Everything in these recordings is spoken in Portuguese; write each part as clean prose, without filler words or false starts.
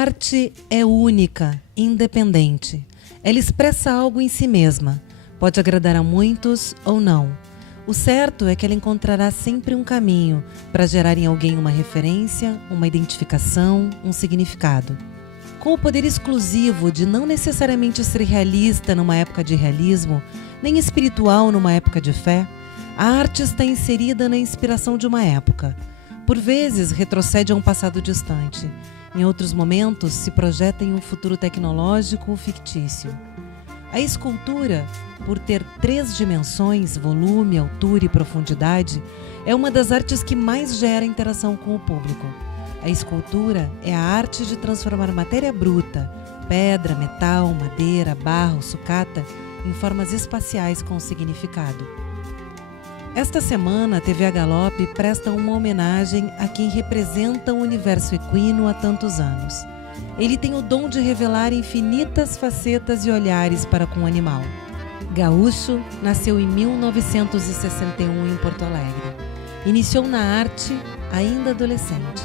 arte é única, independente. Ela expressa algo em si mesma. Pode agradar a muitos ou não. O certo é que ela encontrará sempre um caminho para gerar em alguém uma referência, uma identificação, um significado. Com o poder exclusivo de não necessariamente ser realista numa época de realismo, nem espiritual numa época de fé, a arte está inserida na inspiração de uma época. Por vezes, retrocede a um passado distante. Em outros momentos, se projeta em um futuro tecnológico ou fictício. A escultura, por ter 3 dimensões, volume, altura e profundidade, é uma das artes que mais gera interação com o público. A escultura é a arte de transformar matéria bruta, pedra, metal, madeira, barro, sucata, em formas espaciais com significado. Esta semana, a TV A Galope presta uma homenagem a quem representa o universo equino há tantos anos. Ele tem o dom de revelar infinitas facetas e olhares para com o animal. Gaúcho nasceu em 1961 em Porto Alegre. Iniciou na arte ainda adolescente.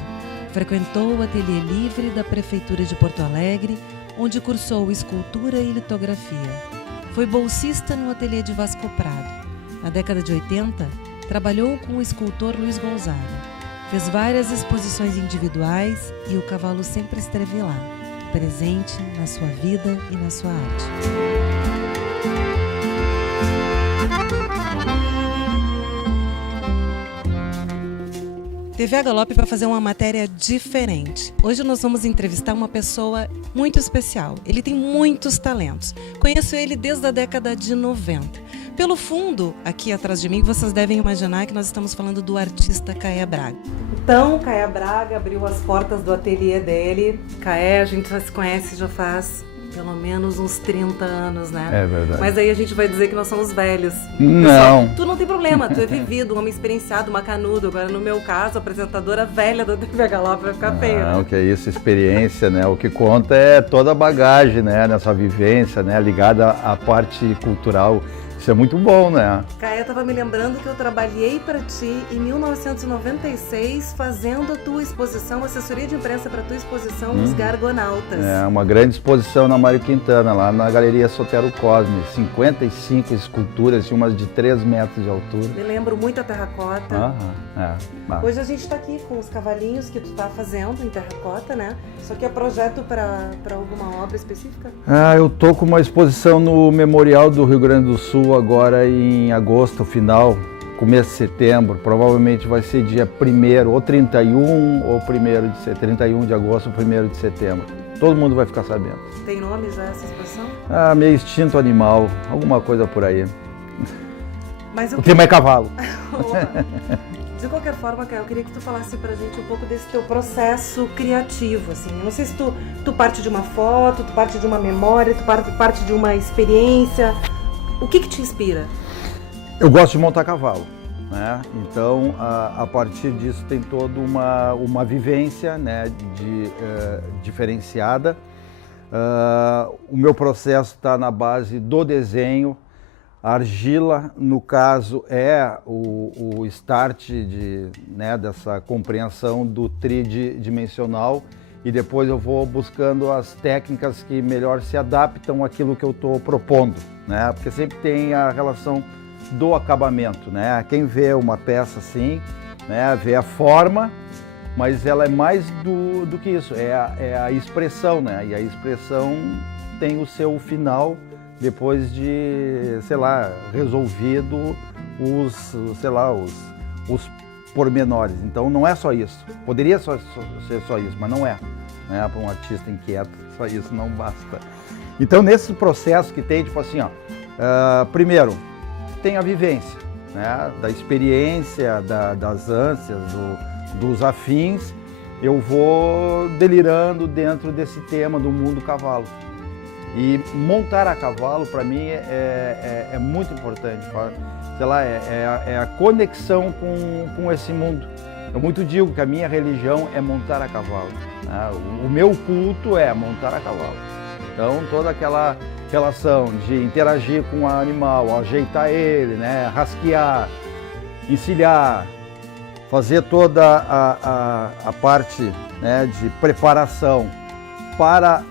Frequentou o ateliê livre da Prefeitura de Porto Alegre, onde cursou escultura e litografia. Foi bolsista no ateliê de Vasco Prado. Na década de 80, trabalhou com o escultor Luiz Gonzaga. Fez várias exposições individuais e o cavalo sempre esteve lá, presente na sua vida e na sua arte. TV A Galope vai fazer uma matéria diferente. Hoje nós vamos entrevistar uma pessoa muito especial. Ele tem muitos talentos. Conheço ele desde a década de 90. Pelo fundo, aqui atrás de mim, vocês devem imaginar que nós estamos falando do artista Caé Braga. Então, Caé Braga abriu as portas do ateliê dele. Caé, a gente já se conhece já faz pelo menos uns 30 anos, né? É verdade. Mas aí a gente vai dizer que nós somos velhos. Não. Pessoal, tu não tem problema, tu é vivido, um homem experienciado, macanudo. Agora, no meu caso, a apresentadora velha da TV A Galope vai ficar feia. Não, que é isso, experiência, né? O que conta é toda a bagagem, né? Nessa vivência, né? Ligada à parte cultural. Isso é muito bom, né? Caé estava me lembrando que eu trabalhei para ti em 1996 fazendo a tua exposição, assessoria de imprensa para a tua exposição, Os Gargonautas. É, uma grande exposição na Mário Quintana, lá na Galeria Sotero Cosme. 55 esculturas, umas de 3 metros de altura. Me lembro muito a terracota. Hoje a gente está aqui com os cavalinhos que tu está fazendo em terracota, né? Isso aqui é projeto para alguma obra específica? Eu tô com uma exposição no Memorial do Rio Grande do Sul agora em agosto, final, começo de setembro. Provavelmente vai ser dia 1º, ou 31, ou 1º de setembro, 31 de agosto, ou 1º de setembro. Todo mundo vai ficar sabendo. Tem nome já essa exposição? Meio instinto animal, alguma coisa por aí. Mas o tema é cavalo. De qualquer forma, Caio, eu queria que tu falasse pra gente um pouco desse teu processo criativo, assim. Eu não sei se tu parte de uma foto, tu parte de uma memória, tu parte de uma experiência. O que te inspira? Eu gosto de montar cavalo, né? Então, a partir disso tem toda uma vivência, né, diferenciada. O meu processo está na base do desenho. A argila, no caso, é o start dessa compreensão do tridimensional, e depois eu vou buscando as técnicas que melhor se adaptam àquilo que eu estou propondo, né? Porque sempre tem a relação do acabamento, né? Quem vê uma peça assim, né, vê a forma, mas ela é mais do que isso, é a expressão, né? E a expressão tem o seu final depois de, resolvido os pormenores. Então não é só isso. Poderia ser só isso, mas não é. Né? Para um artista inquieto, só isso não basta. Então nesse processo que tem, tipo assim, primeiro, tem a vivência, né? Da experiência, das ânsias, dos afins, eu vou delirando dentro desse tema do mundo cavalo. E montar a cavalo, para mim, é muito importante. É a conexão com esse mundo. Eu muito digo que a minha religião é montar a cavalo, né? O meu culto é montar a cavalo. Então, toda aquela relação de interagir com o animal, ajeitar ele, né? Rasquear, encilhar, fazer toda a parte, né, de preparação, para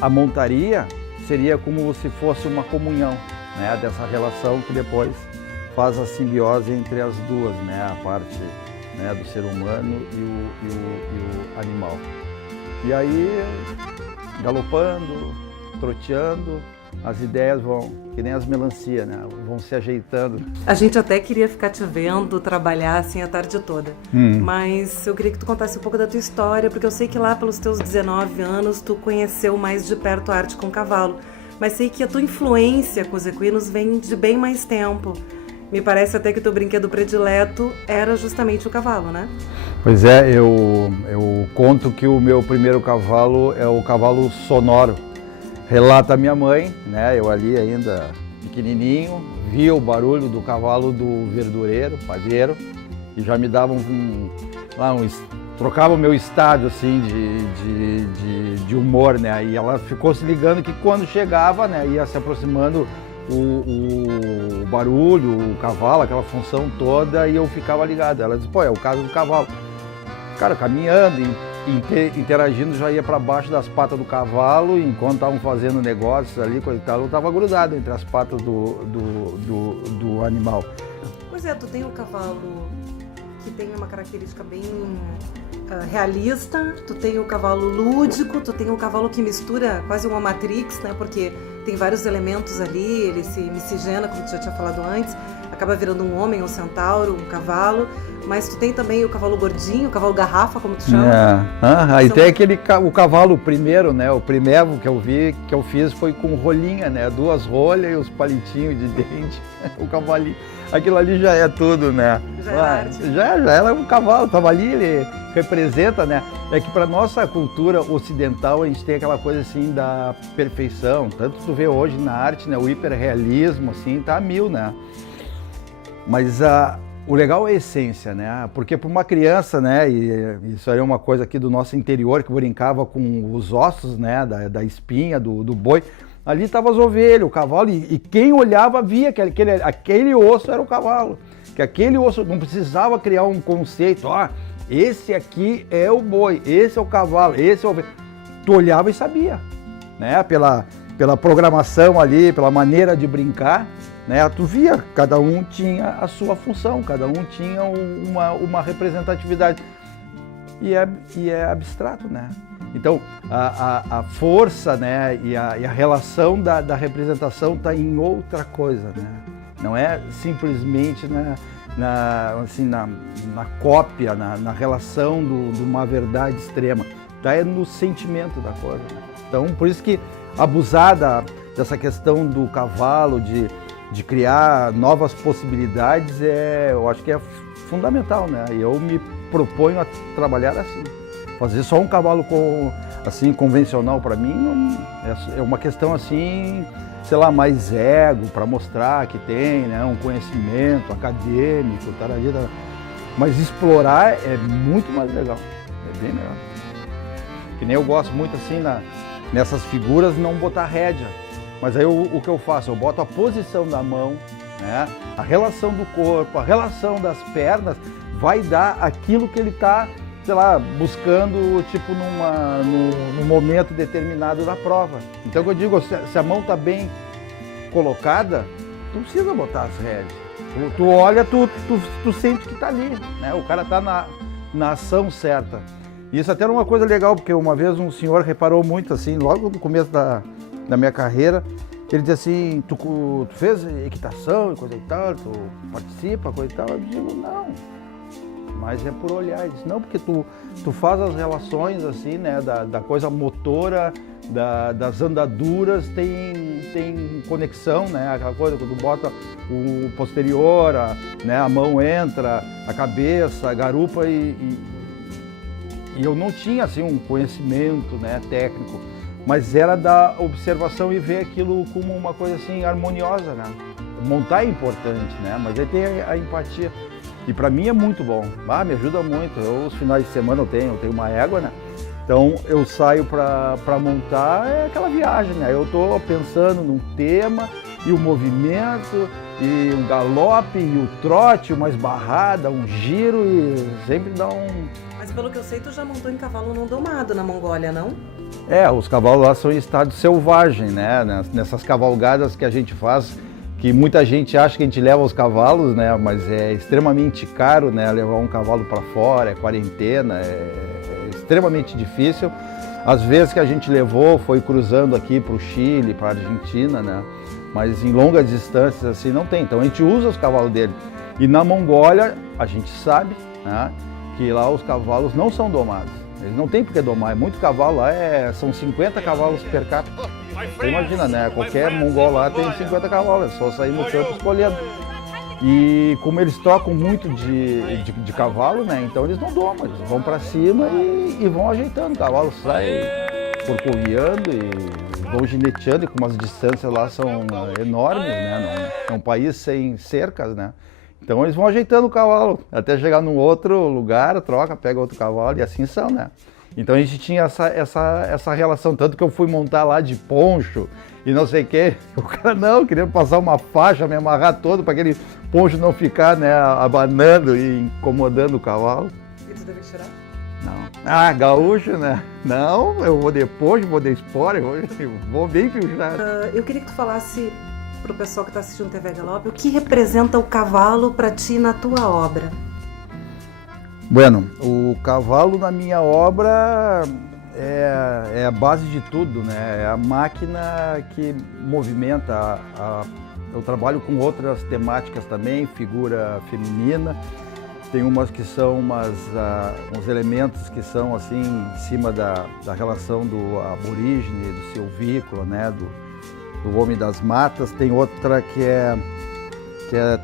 a montaria seria como se fosse uma comunhão, né, dessa relação que depois faz a simbiose entre as duas, né, a parte, né, do ser humano e o animal. E aí, galopando, troteando, as ideias vão, que nem as melancia, né, vão se ajeitando. A gente até queria ficar te vendo trabalhar assim a tarde toda, mas eu queria que tu contasse um pouco da tua história, porque eu sei que lá pelos teus 19 anos tu conheceu mais de perto a arte com cavalo, mas sei que a tua influência com os equinos vem de bem mais tempo. Me parece até que o teu brinquedo predileto era justamente o cavalo, né? Pois é, eu conto que o meu primeiro cavalo é o cavalo sonoro. Relata a minha mãe, né? Eu ali ainda pequenininho, via o barulho do cavalo do verdureiro, padeiro, e já me dava trocava o meu estado assim de humor, né? E ela ficou se ligando que quando chegava, né, ia se aproximando o barulho, o cavalo, aquela função toda, e eu ficava ligado. Ela disse, pô, é o caso do cavalo. Cara, caminhando, interagindo, já ia para baixo das patas do cavalo, e enquanto estavam fazendo negócios ali, coisa e tal, eu estava grudado entre as patas do animal. Pois é, tu tem um cavalo que tem uma característica bem realista, tu tem o cavalo lúdico, tu tem o cavalo que mistura quase uma Matrix, né? Porque tem vários elementos ali, ele se miscigena, como tu já tinha falado antes, acaba virando um homem, um centauro, um cavalo, mas tu tem também o cavalo gordinho, o cavalo garrafa, como tu chama. Aí tem o cavalo primeiro, né? O primeiro que eu fiz foi com rolinha, né? 2 rolhas e os palitinhos de dente, o cavalinho. Aquilo ali já é tudo, né? Já é arte. Já era um cavalo, estava ali, ele representa, né? É que para nossa cultura ocidental a gente tem aquela coisa assim da perfeição, tanto tu vê hoje na arte, né? O hiperrealismo, assim, tá a 1000, né? Mas o legal é a essência, né? Porque para uma criança, né? E isso aí é uma coisa aqui do nosso interior, que brincava com os ossos, né? Da espinha, do boi. Ali estavam as ovelhas, o cavalo, e quem olhava via que aquele osso era o cavalo. Que aquele osso, não precisava criar um conceito, esse aqui é o boi, esse é o cavalo, esse é o ovelha. Tu olhava e sabia, né? Pela programação ali, pela maneira de brincar, né? Tu via, cada um tinha a sua função, cada um tinha uma representatividade. E é abstrato, né? Então, a força, né, e a relação da representação está em outra coisa, né? Não é simplesmente na cópia, na relação de uma verdade extrema. Está no sentimento da coisa. Então, por isso que abusar dessa questão do cavalo, de criar novas possibilidades, eu acho que é fundamental, né? E eu me proponho a trabalhar assim. Fazer só um cavalo assim, convencional para mim é uma questão assim, sei lá, mais ego, para mostrar que tem, né, um conhecimento acadêmico, mas explorar é muito mais legal, é bem legal. Que nem eu gosto muito assim, nessas figuras, não botar rédea, mas aí o que eu faço? Eu boto a posição da mão, né, a relação do corpo, a relação das pernas, vai dar aquilo que ele está, sei lá, buscando, tipo, num momento determinado da prova. Então, eu digo, se a mão está bem colocada, tu não precisa botar as rédeas. Tu olha, tu sente que está ali, né? O cara está na ação certa. E isso até era uma coisa legal, porque uma vez um senhor reparou muito, assim, logo no começo da minha carreira, ele disse assim, tu fez equitação e coisa e tal, tu participa, coisa e tal? Eu digo, não. Mas é por olhar. Ele disse, não, porque tu faz as relações assim, né, da coisa motora, das andaduras, tem conexão, né, aquela coisa, quando bota o posterior, né, a mão entra, a cabeça, a garupa, e eu não tinha assim um conhecimento, né, técnico, mas era da observação e ver aquilo como uma coisa assim harmoniosa, né. Montar é importante, né, mas aí tem a empatia. E para mim é muito bom, me ajuda muito. Os finais de semana eu tenho uma égua, né? Então eu saio para montar, é aquela viagem, né? Eu estou pensando num tema e o movimento, e um galope, e o trote, uma esbarrada, um giro, e sempre dá Mas pelo que eu sei, tu já montou em cavalo não domado na Mongólia, não? Os cavalos lá são em estado selvagem, né? Nessas cavalgadas que a gente faz, que muita gente acha que a gente leva os cavalos, né? Mas é extremamente caro, né? Levar um cavalo para fora, é quarentena, é extremamente difícil. As vezes que a gente levou foi cruzando aqui para o Chile, para a Argentina, né? Mas em longas distâncias assim não tem. Então a gente usa os cavalos dele. E na Mongólia a gente sabe, né, que lá os cavalos não são domados. Eles não tem por que domar. É muito cavalo lá, são 50 cavalos per capita. Você imagina, né? Qualquer mongol lá tem 50 cavalos, é só sair no campo escolhendo. E como eles trocam muito de cavalo, né? Então eles não domam, eles vão para cima e vão ajeitando. O cavalo sai corcoviando e vão gineteando, e como as distâncias lá são enormes, né? É um país sem cercas, né? Então eles vão ajeitando o cavalo até chegar num outro lugar, troca, pega outro cavalo e assim são, né? Então a gente tinha essa relação, tanto que eu fui montar lá de poncho e não sei o quê. O cara não, queria passar uma faixa, me amarrar todo para aquele poncho não ficar, né, abanando e incomodando o cavalo. E tu deve tirar? Não. Gaúcho, né? Não, eu vou depois, vou de espora, eu vou bem puxado. Eu queria que tu falasse para o pessoal que está assistindo TV Galope o que representa o cavalo para ti na tua obra. Bueno, o cavalo na minha obra é a base de tudo, né? É a máquina que movimenta. Eu trabalho com outras temáticas também, figura feminina. Tem umas que são uns elementos que são assim em cima da relação do aborígene, do silvícola, né? Do homem das matas. Tem outra que é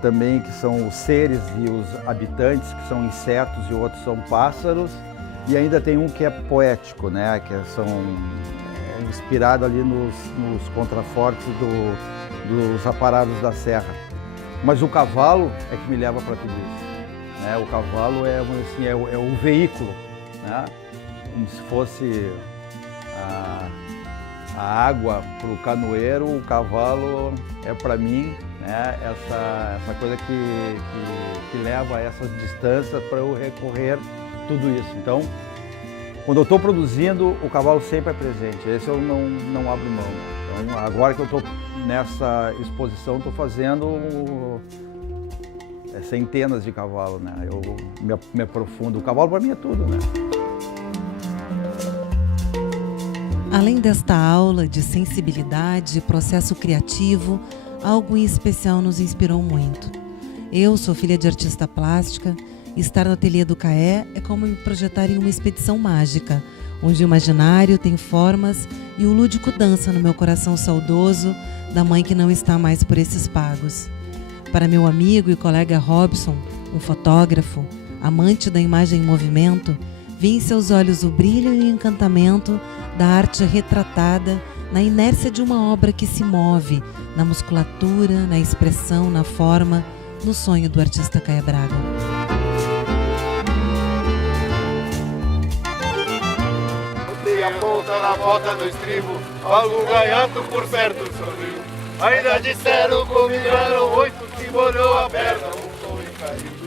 também que são os seres e os habitantes, que são insetos e outros são pássaros. E ainda tem um que é poético, né? Que é inspirado ali nos contrafortes dos aparados da serra. Mas o cavalo é que me leva para tudo isso, né? O cavalo é o veículo, né? Como se fosse a água para o canoeiro, o cavalo é para mim, né? Essa coisa que leva a essas distâncias para eu recorrer tudo isso. Então, quando eu estou produzindo, o cavalo sempre é presente. Esse eu não abro mão. Então, agora que eu estou nessa exposição, estou fazendo centenas de cavalos, né? Eu me aprofundo. O cavalo para mim é tudo, né? Além desta aula de sensibilidade e processo criativo, algo em especial nos inspirou muito. Eu sou filha de artista plástica e estar no ateliê do Caé é como me projetar em uma expedição mágica, onde o imaginário tem formas e o lúdico dança no meu coração saudoso da mãe que não está mais por esses pagos. Para meu amigo e colega Robson, um fotógrafo, amante da imagem em movimento, vi em seus olhos o brilho e o encantamento da arte retratada na inércia de uma obra que se move na musculatura, na expressão, na forma, no sonho do artista Caé Braga. Botei a ponta na bota do estribo, algo gaiato por perto sorriu. Ainda disseram comigo eram 8 que molhou a perna, um tom e caiu.